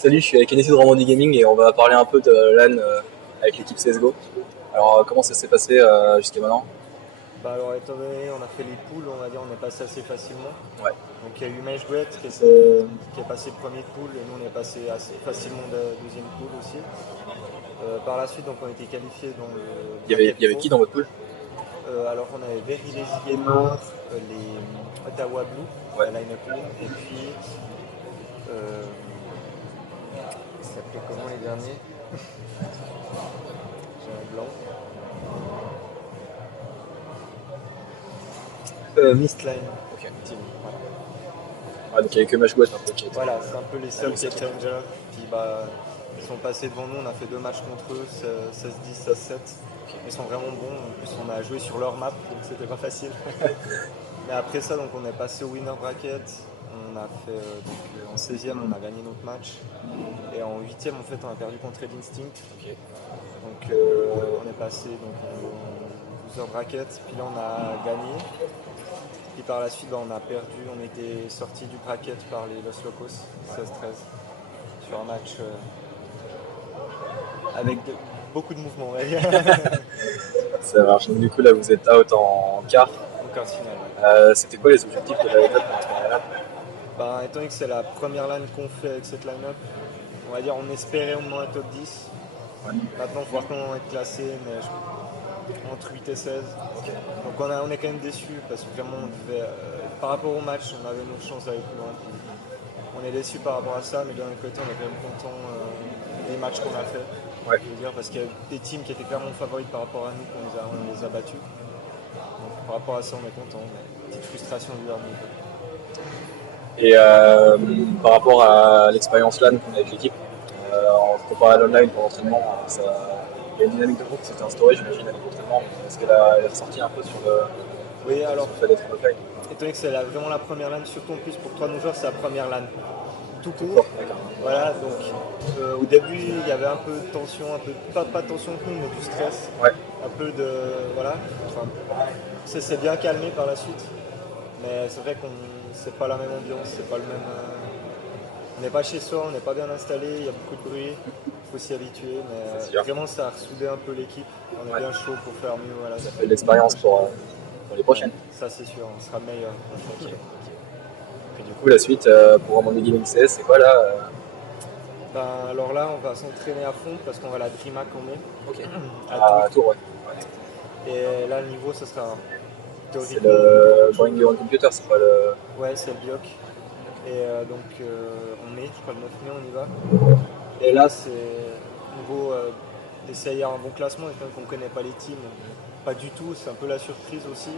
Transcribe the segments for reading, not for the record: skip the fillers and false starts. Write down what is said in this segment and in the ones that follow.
Salut, je suis avec Enis de Romandie Gaming et on va parler un peu de LAN avec l'équipe CSGO. Alors, comment ça s'est passé jusqu'à maintenant? Bah alors étant donné on a fait les poules, on va dire on est passé assez facilement. Ouais. Donc il y a eu Meshgret qui est passé premier de poule et nous on est passé assez facilement de deuxième poule aussi. Par la suite donc on a été qualifiés dans le bracket Il y avait pro. qui dans votre pool? Alors on avait Very Lazy Gamer, les Ottawa Blue, Ouais. la line-up 1, et puis euh, ils s'appelaient comment les derniers? J'ai un blanc. Mistline Ok. Team, voilà. Ouais, donc il y avait que Mashguat un peu qui était. Voilà, c'est un peu les seuls Grosse Game équipe. Changers. Puis bah, ils sont passés devant nous, on a fait deux matchs contre eux, 16-10, 16-7. Ils sont vraiment bons, en plus on a joué sur leur map, donc c'était pas facile. Mais après ça, donc on est passé au winner bracket. On a fait en 16e, on a gagné notre match. Et en 8e, en fait, on a perdu contre Red Instinct. Ok. Donc on est passé donc, en loser bracket. Puis là, on a gagné. Puis par la suite, bah, on a perdu. On était sorti du bracket par les Los Locos, 16-13, sur un match avec beaucoup de mouvements, ouais. Ça marche. Donc, du coup, là, vous êtes out en quart. En quart de finale, ouais. C'était quoi les objectifs de la line-up pour la LAN? Bah, étant donné que c'est la première LAN qu'on fait avec cette line-up, on va dire on espérait au moins un top 10. Ouais. Maintenant, il faut voir comment on va être classé, mais entre 8 et 16. Ok. Donc on est quand même déçus parce que vraiment, par rapport au match, on avait nos chances d'aller plus loin. On est déçus par rapport à ça, mais d'un autre côté, on est quand même content des matchs qu'on a fait. Ouais. Je veux dire, parce qu'il y a des teams qui étaient clairement favorites par rapport à nous, on les a battus. Donc par rapport à ça, on est content. Mais petite frustration du dernier. Et par rapport à l'expérience LAN qu'on a avec l'équipe, en comparé à l'online pour l'entraînement, il y a une dynamique de groupe qui s'était instaurée, j'imagine, avec l'entraînement. Est-ce qu'elle est ressortie un peu Oui, sur alors, le fait d'être en offline? étant donné que c'est vraiment la première LAN, surtout en plus pour toi, nos joueurs, c'est la première LAN tout Tout court. court, d'accord. Voilà, donc au début, il y avait un peu de tension, un peu, pas de tension de nous, mais du stress. Ouais. Un peu de. Voilà. Enfin, ça s'est bien calmé par la suite. Mais c'est vrai qu'on c'est pas la même ambiance, c'est pas le même. On n'est pas chez soi, on n'est pas bien installé, il y a beaucoup de bruit, il faut s'y habituer. Mais C'est sûr. vraiment, ça a ressoudé un peu l'équipe. On est Ouais. bien chaud pour faire mieux. Voilà, Ça fait de l'expérience pour les prochaines. ça, c'est sûr, on sera meilleur. Ok. Et du coup, la suite pour Romandie Gaming CS, c'est quoi là Ben, alors là, on va s'entraîner à fond parce qu'on va à la DreamHack en mai, Ok. à À Tours. Tours, ouais. Et là, le niveau, ça sera C'est théoriquement le Boeing Your Computer, c'est pas le. ouais, c'est le Bioc. Et donc en mai, je crois le 9 mai, on y va. Et là, c'est niveau d'essayer un bon classement, et qu'on ne connaît pas les teams, pas du tout, c'est un peu la surprise aussi.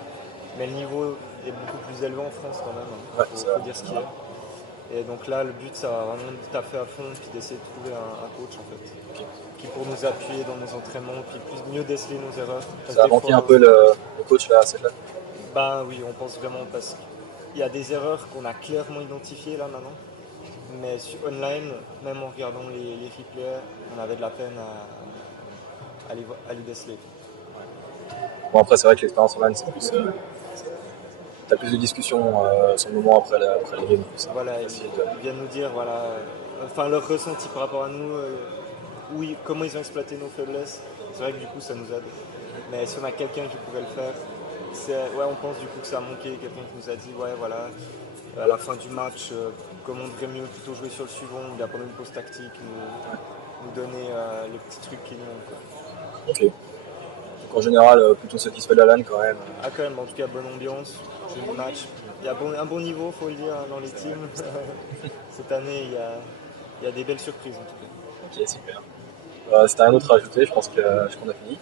Mais le niveau est beaucoup plus élevé en France quand même, Ouais, il ça. faut dire ce qu'il est. Et donc là, le but, ça va vraiment de taffer à fond, puis d'essayer de trouver un coach en fait, Ok. qui pour nous appuyer dans nos entraînements, puis mieux déceler nos erreurs. Parce Ça que a des manqué un fois, peu le coach là, cette là. bah oui, on pense vraiment parce qu'il y a des erreurs qu'on a clairement identifiées là maintenant. Mais online, même en regardant les replays, on avait de la peine à les déceler. Bon, après, c'est vrai que l'expérience online, c'est plus. T'as plus de discussions sur le moment après la game, c'est un peu Voilà, plus facile. ils viennent nous dire voilà, enfin leur ressenti par rapport à nous, comment ils ont exploité nos faiblesses. C'est vrai que du coup ça nous aide. Mais si on a quelqu'un qui pouvait le faire, ouais, on pense du coup que ça a manqué, quelqu'un qui nous a dit ouais voilà, à la fin du match, comment on devrait mieux plutôt jouer sur le suivant, ou bien pendant une pause tactique, nous donner les petits trucs qui nous manquent, quoi. Ok. Donc en général, plutôt satisfait de la LAN quand même. Ah quand même, en tout cas bonne ambiance, joli match. Il y a un bon niveau, faut le dire, hein, dans les teams. Cette année, il y a des belles surprises en tout cas. Ok, super. Si t'as rien d'autre à ajouter, je pense qu'on a fini.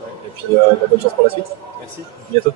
Ouais. Et puis bonne chance pour la suite. Merci. À bientôt.